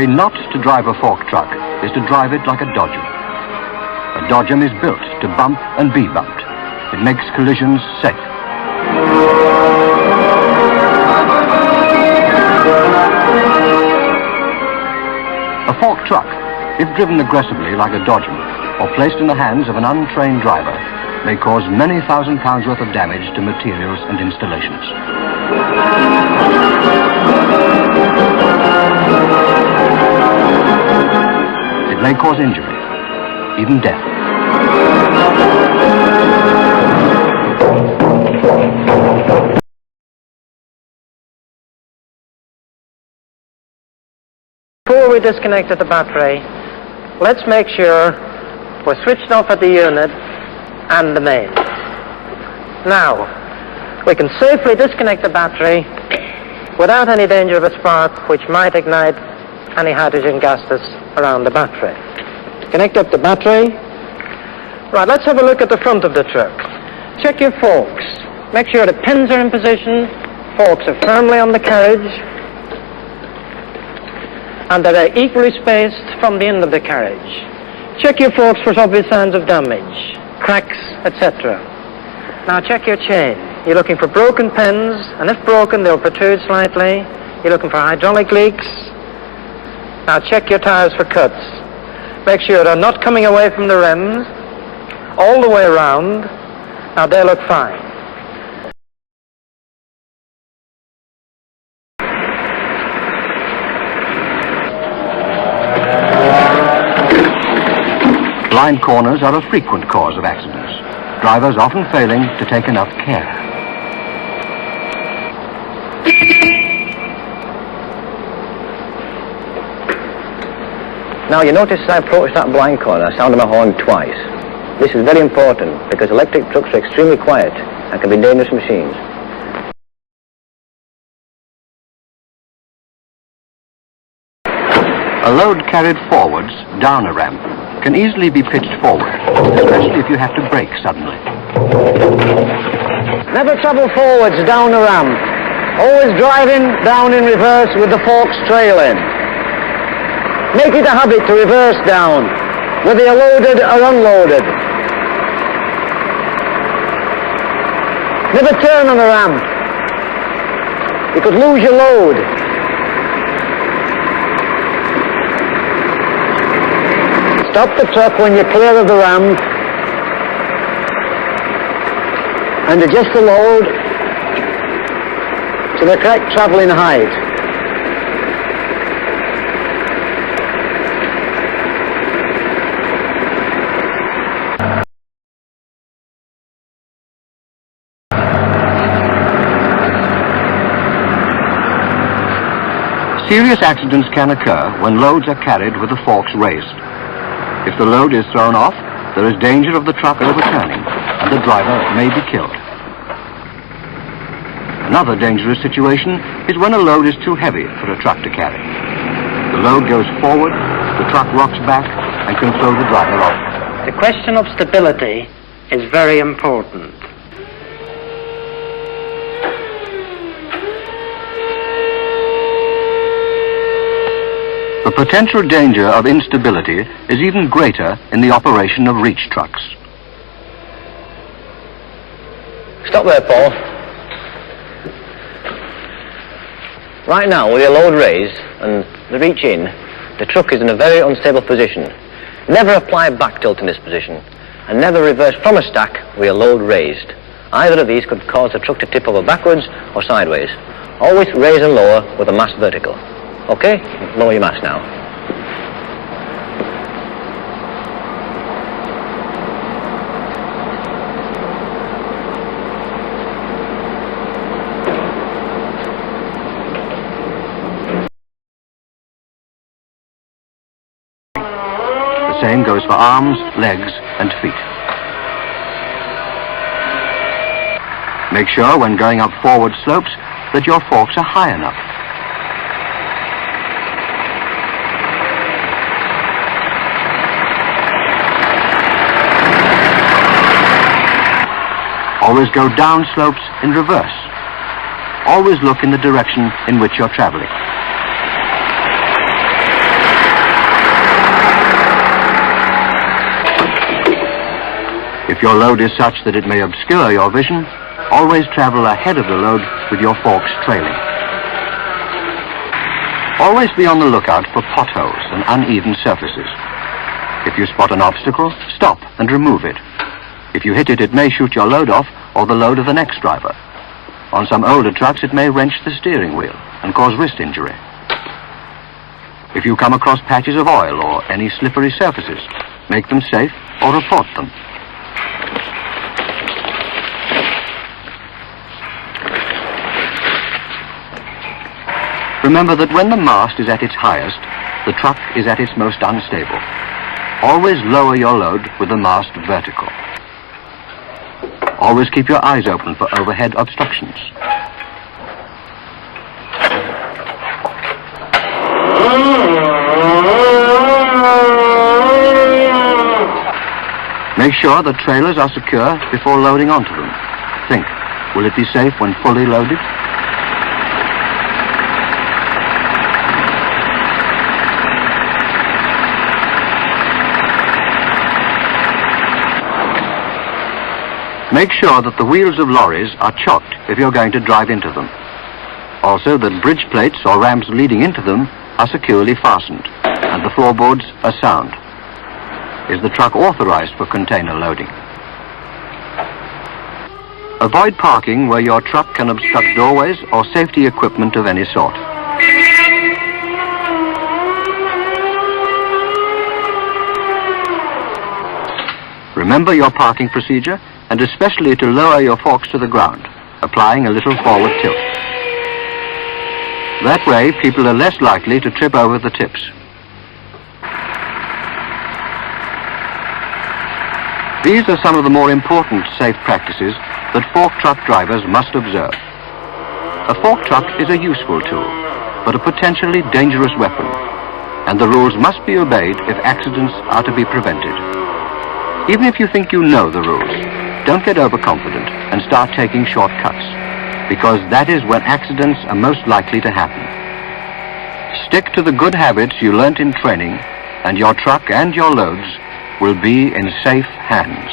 way not to drive a fork truck is to drive it like a dodgem. A dodgem is built to bump and be bumped. It makes collisions safe. A fork truck, if driven aggressively like a dodgem, or placed in the hands of an untrained driver, may cause many £1,000s worth of damage to materials and installations. It may cause injury, even death. Before we disconnected the battery, let's make sure we're switched off at the unit and the mains. Now, we can safely disconnect the battery without any danger of a spark which might ignite any hydrogen gases around the battery. Connect up the battery. Right, let's have a look at the front of the truck. Check your forks. Make sure the pins are in position, forks are firmly on the carriage, and that are equally spaced from the end of the carriage. Check your forks for obvious signs of damage, cracks, etc. Now check your chain. You're looking for broken pins, and if broken, they'll protrude slightly. You're looking for hydraulic leaks. Now check your tires for cuts. Make sure they're not coming away from the rims, all the way around. Now they look fine. Blind corners are a frequent cause of accidents, drivers often failing to take enough care. Now you notice as I approach that blind corner, I sounded my horn twice. This is very important because electric trucks are extremely quiet and can be dangerous machines. A load carried forwards down a ramp can easily be pitched forward, especially if you have to brake suddenly. Never travel forwards down a ramp. Always driving down in reverse with the forks trailing. Make it a habit to reverse down, whether you're loaded or unloaded. Never turn on a ramp. You could lose your load. Stop the truck when you're clear of the ramp and adjust the load to the correct travelling height. Serious accidents can occur when loads are carried with the forks raised. If the load is thrown off, there is danger of the truck overturning, and the driver may be killed. Another dangerous situation is when a load is too heavy for a truck to carry. The load goes forward, the truck rocks back, and can throw the driver off. The question of stability is very important. The potential danger of instability is even greater in the operation of reach trucks. Stop there, Paul. Right now, with your load raised and the reach in, the truck is in a very unstable position. Never apply back tilt in this position, and never reverse from a stack with your load raised. Either of these could cause the truck to tip over backwards or sideways. Always raise and lower with the mast vertical. Okay? Lower your mast now. The same goes for arms, legs, and feet. Make sure when going up forward slopes that your forks are high enough. Always go down slopes in reverse. Always look in the direction in which you're traveling. If your load is such that it may obscure your vision, always travel ahead of the load with your forks trailing. Always be on the lookout for potholes and uneven surfaces. If you spot an obstacle, stop and remove it. If you hit it, it may shoot your load off or the load of the next driver. On some older trucks, it may wrench the steering wheel and cause wrist injury. If you come across patches of oil or any slippery surfaces, make them safe or report them. Remember that when the mast is at its highest, the truck is at its most unstable. Always lower your load with the mast vertical. Always keep your eyes open for overhead obstructions. Make sure the trailers are secure before loading onto them. Think, will it be safe when fully loaded? Make sure that the wheels of lorries are chocked if you're going to drive into them. Also that bridge plates or ramps leading into them are securely fastened and the floorboards are sound. Is the truck authorized for container loading? Avoid parking where your truck can obstruct doorways or safety equipment of any sort. Remember your parking procedure, and especially to lower your forks to the ground, applying a little forward tilt. That way, people are less likely to trip over the tips. These are some of the more important safe practices that fork truck drivers must observe. A fork truck is a useful tool, but a potentially dangerous weapon, and the rules must be obeyed if accidents are to be prevented. Even if you think you know the rules, don't get overconfident and start taking shortcuts, because that is when accidents are most likely to happen. Stick to the good habits you learnt in training, and your truck and your loads will be in safe hands.